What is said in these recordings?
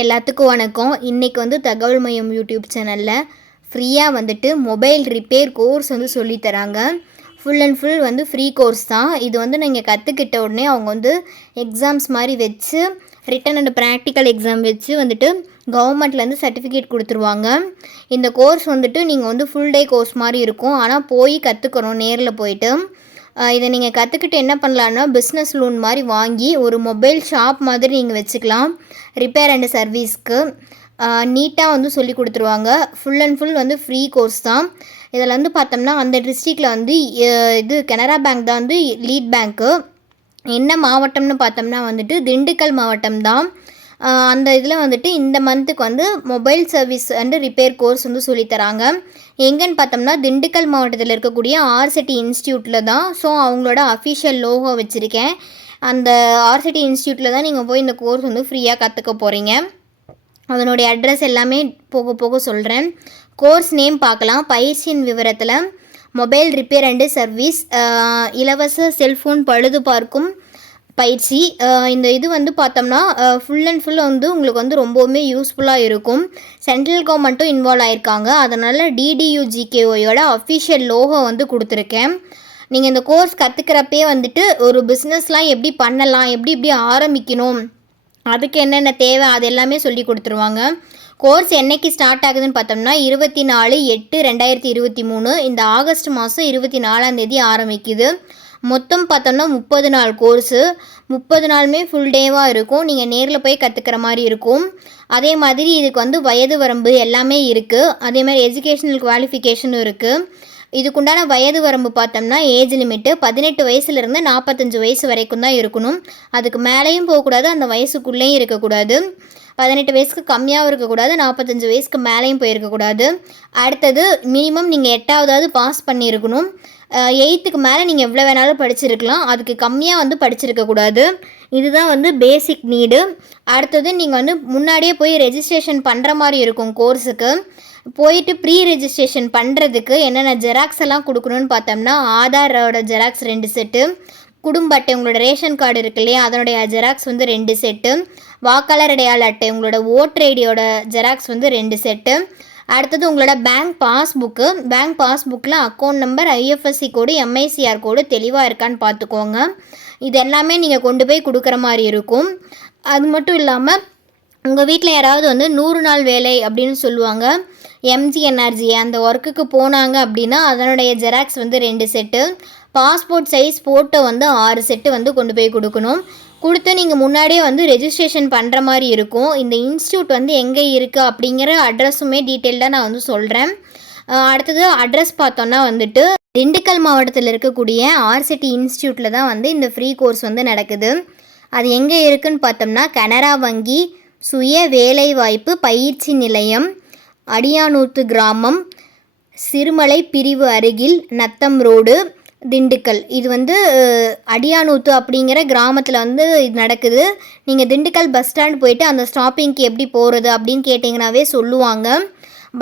எல்லாத்துக்கும் வணக்கம். இன்றைக்கி வந்து தகவல் மையம் யூடியூப் சேனலில் ஃப்ரீயாக வந்துட்டு மொபைல் ரிப்பேர் கோர்ஸ் வந்து சொல்லித்தராங்க. ஃபுல் அண்ட் ஃபுல் வந்து ஃப்ரீ கோர்ஸ் தான். இது வந்து நீங்கள் கற்றுக்கிட்ட உடனே அவங்க வந்து எக்ஸாம்ஸ் மாதிரி வச்சு ரிட்டன் அண்ட் ப்ராக்டிக்கல் எக்ஸாம் வச்சு வந்துட்டு கவர்மெண்ட்லேருந்து சர்டிஃபிகேட் கொடுத்துருவாங்க. இந்த கோர்ஸ் வந்துட்டு நீங்கள் வந்து ஃபுல் டே கோர்ஸ் மாதிரி இருக்கும். ஆனால் போய் கற்றுக்கணும் நேரில் போயிட்டு. இதை நீங்கள் கற்றுக்கிட்டு என்ன பண்ணலான்னா பிஸ்னஸ் லோன் மாதிரி வாங்கி ஒரு மொபைல் ஷாப் மாதிரி நீங்கள் வச்சுக்கலாம். ரிப்பேர் அண்ட் சர்வீஸ்க்கு நீட்டாக வந்து சொல்லி கொடுத்துருவாங்க. ஃபுல் அண்ட் ஃபுல் வந்து ஃப்ரீ கோர்ஸ் தான். இதில் வந்து பார்த்தோம்னா அந்த டிஸ்ட்ரிக்டில் வந்து இது கனரா பேங்க் தான் வந்து லீட் பேங்க்கு. என்ன மாவட்டம்னு பார்த்தோம்னா வந்துட்டு திண்டுக்கல் மாவட்டம் தான். அந்த இதில் வந்துட்டு இந்த மந்த்துக்கு வந்து mobile service and repair course வந்து சொல்லித்தராங்க. எங்கன்னு பார்த்தோம்னா திண்டுக்கல் மாவட்டத்தில் இருக்கக்கூடிய ஆர்சிட்டி இன்ஸ்டியூட்டில் தான். ஸோ அவங்களோட அஃபிஷியல் லோகோ வச்சுருக்கேன். அந்த ஆர்சிட்டி இன்ஸ்டியூட்டில் தான் நீங்கள் போய் இந்த கோர்ஸ் வந்து ஃப்ரீயாக கற்றுக்க போகிறீங்க. அதனுடைய அட்ரஸ் எல்லாமே போக போக சொல்கிறேன். கோர்ஸ் நேம் பார்க்கலாம். பயிற்சியின் விவரத்தில் மொபைல் ரிப்பேர் அண்டு சர்வீஸ், இலவச செல்ஃபோன் பழுது பார்க்கும் பயிற்சி. இந்த இது வந்து பார்த்தோம்னா ஃபுல் அண்ட் ஃபுல் வந்து உங்களுக்கு வந்து ரொம்பவுமே யூஸ்ஃபுல்லாக இருக்கும். சென்ட்ரல் கவர்மெண்ட்டும் இன்வால்வ் ஆகிருக்காங்க. அதனால் DDUGKOயோட அஃபிஷியல் லோகோ வந்து கொடுத்துருக்கேன். நீங்கள் இந்த கோர்ஸ் கற்றுக்கிறப்பே வந்துட்டு ஒரு பிஸ்னஸ்லாம் எப்படி பண்ணலாம், எப்படி ஆரம்பிக்கணும், அதுக்கு என்னென்ன தேவை அது எல்லாமே சொல்லி கொடுத்துருவாங்க. கோர்ஸ் என்றைக்கு ஸ்டார்ட் ஆகுதுன்னு பார்த்தோம்னா 24/8/2023 இந்த ஆகஸ்ட் மாதம் 24ஆம் ஆரம்பிக்குது. மொத்தம் பார்த்தோம்னா 30 நாள் கோர்ஸு. 30 நாளுமே ஃபுல் டேவாக இருக்கும். நீங்கள் நேரில் போய் கற்றுக்கிற மாதிரி இருக்கும். அதே மாதிரி இதுக்கு வந்து வயது வரம்பு எல்லாமே இருக்குது. அதே மாதிரி எஜுகேஷ்னல் குவாலிஃபிகேஷனும் இருக்குது. இதுக்குண்டான வயது வரம்பு பார்த்தோம்னா ஏஜ் லிமிட்டு 18 வயசுலேருந்து 45 வயசு வரைக்கும் தான் இருக்கணும். அதுக்கு மேலேயும் போகக்கூடாது, அந்த வயசுக்குள்ளேயும் இருக்கக்கூடாது. 18 வயசுக்கு கம்மியாகவும் இருக்கக்கூடாது, 45 வயசுக்கு மேலேயும் போயிருக்கக்கூடாது. அடுத்தது மினிமம் நீங்கள் 8ஆவது பாஸ் பண்ணியிருக்கணும். 8க்கு மேலே நீங்கள் எவ்வளோ வேணாலும் படிச்சிருக்கலாம், அதுக்கு கம்மியாக வந்து படிச்சிருக்கக்கூடாது. இதுதான் வந்து பேசிக் நீடு. அடுத்தது நீங்கள் வந்து முன்னாடியே போய் ரெஜிஸ்ட்ரேஷன் பண்ணுற மாதிரி இருக்கும். கோர்ஸுக்கு போயிட்டு ப்ரீ ரெஜிஸ்ட்ரேஷன் பண்ணுறதுக்கு என்னென்ன ஜெராக்ஸ் எல்லாம் கொடுக்கணும்னு பார்த்தோம்னா ஆதாரோட ஜெராக்ஸ் 2 செட்டு, குடும்ப அட்டை உங்களோட ரேஷன் கார்டு இருக்கு இல்லையா அதனுடைய ஜெராக்ஸ் வந்து 2 செட்டு, வாக்காளர் அடையாள அட்டை உங்களோட ஓட்டர் ஐடியோட ஜெராக்ஸ் வந்து 2 செட்டு. அடுத்தது உங்களோட பேங்க் பாஸ்புக்கில் அக்கௌண்ட் நம்பர், IFSC கோடு, MICR கோடு தெளிவாக இருக்கான்னு பார்த்துக்கோங்க. இது எல்லாமே நீங்கள் கொண்டு போய் கொடுக்குற மாதிரி இருக்கும். அது மட்டும் இல்லாமல் உங்கள் வீட்டில் யாராவது வந்து 100 நாள் வேலை அப்படின்னு சொல்லுவாங்க, MGNRG அந்த ஒர்க்குக்கு போனாங்க அப்படின்னா அதனுடைய ஜெராக்ஸ் வந்து 2 செட்டு, பாஸ்போர்ட் சைஸ் ஃபோட்டோ வந்து 6 செட்டு வந்து கொண்டு போய் கொடுக்கணும். கொடுத்து நீங்கள் முன்னாடியே வந்து ரெஜிஸ்ட்ரேஷன் பண்ணுற மாதிரி இருக்கும். இந்த இன்ஸ்டியூட் வந்து எங்கே இருக்குது அப்படிங்கிற அட்ரஸுமே டீட்டெயில்டாக நான் வந்து சொல்கிறேன். அடுத்தது அட்ரஸ் பார்த்தோன்னா வந்துட்டு திண்டுக்கல் மாவட்டத்தில் இருக்கக்கூடிய ஆர்சிட்டி இன்ஸ்டியூட்டில் தான் வந்து இந்த ஃப்ரீ கோர்ஸ் வந்து நடக்குது. அது எங்கே இருக்குதுன்னு பார்த்தோம்னா கனரா வங்கி சுய வேலைவாய்ப்பு பயிற்சி நிலையம், அடியானூத்து கிராமம், சிறுமலை பிரிவு அருகில், நத்தம் ரோடு, திண்டுக்கல். இது வந்து அடியானூத்து அப்படிங்கிற கிராமத்தில் வந்து இது நடக்குது. நீங்கள் திண்டுக்கல் பஸ் ஸ்டாண்ட் போயிட்டு அந்த ஸ்டாப்பிங்க்கு எப்படி போகிறது அப்படின்னு கேட்டிங்கனாவே சொல்லுவாங்க.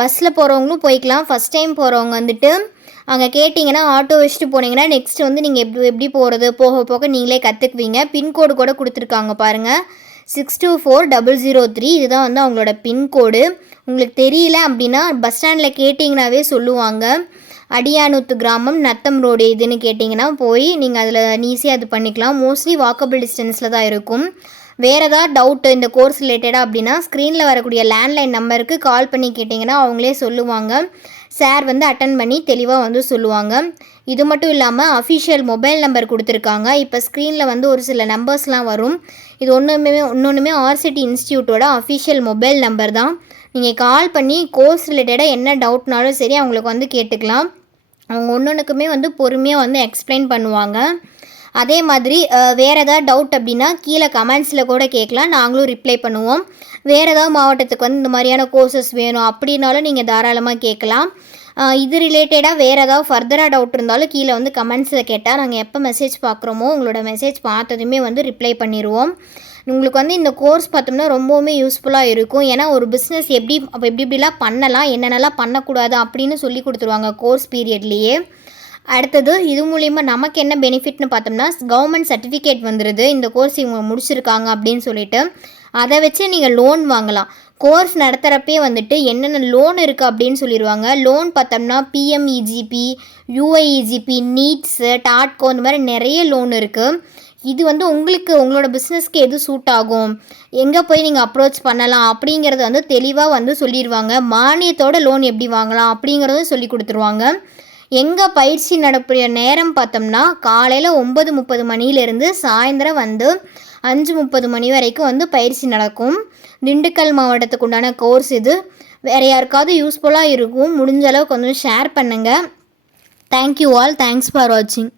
பஸ்ஸில் போகிறவங்களும் போய்க்கலாம். ஃபஸ்ட் டைம் போகிறவங்க வந்துட்டு அங்கே கேட்டிங்கன்னா ஆட்டோ வச்சுட்டு போனீங்கன்னா நெக்ஸ்ட் வந்து நீங்கள் எப்படி போகிறது போக போக நீங்களே கற்றுக்குவீங்க. பின்கோடு கூட கொடுத்துருக்காங்க பாருங்கள், 624003. இதுதான் வந்து அவங்களோட பின்கோடு. உங்களுக்கு தெரியல அப்படின்னா பஸ் ஸ்டாண்டில் கேட்டிங்கனாவே சொல்லுவாங்க. அடியானூத்து கிராமம், நத்தம் ரோடு இதுன்னு கேட்டிங்கன்னா போய் நீங்கள் அதில் ஈஸியாக அது பண்ணிக்கலாம். மோஸ்ட்லி வாக்கபிள் டிஸ்டன்ஸில் தான் இருக்கும். வேறு ஏதாவது டவுட்டு இந்த கோர்ஸ் ரிலேட்டடாக அப்படின்னா ஸ்க்ரீனில் வரக்கூடிய லேண்ட்லைன் நம்பருக்கு கால் பண்ணி கேட்டிங்கன்னா அவங்களே சொல்லுவாங்க. சார் வந்து அட்டன் பண்ணி தெளிவாக வந்து சொல்லுவாங்க. இது மட்டும் இல்லாமல் அஃபிஷியல் மொபைல் நம்பர் கொடுத்துருக்காங்க. இப்போ ஸ்க்ரீனில் வந்து ஒரு சில நம்பர்ஸ்லாம் வரும். இது இன்னொன்றுமே ஆர்சிட்டி இன்ஸ்டியூட்டோட அஃபிஷியல் மொபைல் நம்பர் தான். நீங்கள் கால் பண்ணி கோர்ஸ் ரிலேட்டடாக என்ன டவுட்னாலும் சரி அவங்களுக்கு வந்து கேட்டுக்கலாம். அவங்க ஒன்றுக்குமே வந்து பொறுமையாக வந்து எக்ஸ்பிளைன் பண்ணுவாங்க. அதே மாதிரி வேறு ஏதாவது டவுட் அப்படின்னா கீழே கமெண்ட்ஸில் கூட கேட்கலாம், நாங்களும் ரிப்ளை பண்ணுவோம். வேறு ஏதாவது மாவட்டத்துக்கு வந்து இந்த மாதிரியான கோர்சஸ் வேணும் அப்படின்னாலும் நீங்கள் தாராளமாக கேட்கலாம். இது ரிலேட்டடாக வேறு ஏதாவது ஃபர்தராக டவுட் இருந்தாலும் கீழே வந்து கமெண்ட்ஸில் கேட்டால் நாங்கள் எப்போ மெசேஜ் பார்க்குறோமோ உங்களோட மெசேஜ் பார்த்ததுமே வந்து ரிப்ளை பண்ணிடுவோம். உங்களுக்கு வந்து இந்த கோர்ஸ் பார்த்தோம்னா ரொம்பவுமே யூஸ்ஃபுல்லாக இருக்கும். ஏன்னா ஒரு பிஸ்னஸ் எப்படிலாம் பண்ணலாம், என்னென்னலாம் பண்ணக்கூடாது அப்படின்னு சொல்லி கொடுத்துருவாங்க கோர்ஸ் பீரியட்லேயே. அடுத்தது இது மூலிமா நமக்கு என்ன பெனிஃபிட்னு பார்த்தோம்னா கவர்மெண்ட் சர்டிஃபிகேட் வந்துடுது, இந்த கோர்ஸ் இவங்க முடிச்சிருக்காங்க அப்படின்னு சொல்லிட்டு. அதை வச்சு நீங்கள் லோன் வாங்கலாம். கோர்ஸ் நடத்துகிறப்பே வந்துட்டு என்னென்ன லோன் இருக்குது அப்படின்னு சொல்லிடுவாங்க. லோன் பார்த்தோம்னா பிஎம்இஜிபி, யூஐஇஜிபி, நீட்ஸு, டாட்கோ இந்த மாதிரி நிறைய லோன் இருக்குது. இது வந்து உங்களுக்கு உங்களோட பிஸ்னஸ்க்கு எது சூட் ஆகும், எங்கே போய் நீங்கள் அப்ரோச் பண்ணலாம் அப்படிங்கிறத வந்து தெளிவாக வந்து சொல்லிடுவாங்க. மானியத்தோட லோன் எப்படி வாங்கலாம் அப்படிங்கிறதும் சொல்லி கொடுத்துருவாங்க. எங்கே பயிற்சி நடப்புற நேரம் பார்த்தோம்னா காலையில் 9:30 மணிலேருந்து சாயந்தரம் வந்து 5:30 மணி வரைக்கும் வந்து பயிற்சி நடக்கும். திண்டுக்கல் மாவட்டத்துக்கு உண்டான கோர்ஸ் இது. வேறு யாருக்காவது யூஸ்ஃபுல்லாக இருக்கும், முடிஞ்ச அளவுக்கு கொஞ்சம் ஷேர் பண்ணுங்கள். Thank you all. தேங்க்ஸ் ஃபார் வாட்சிங்.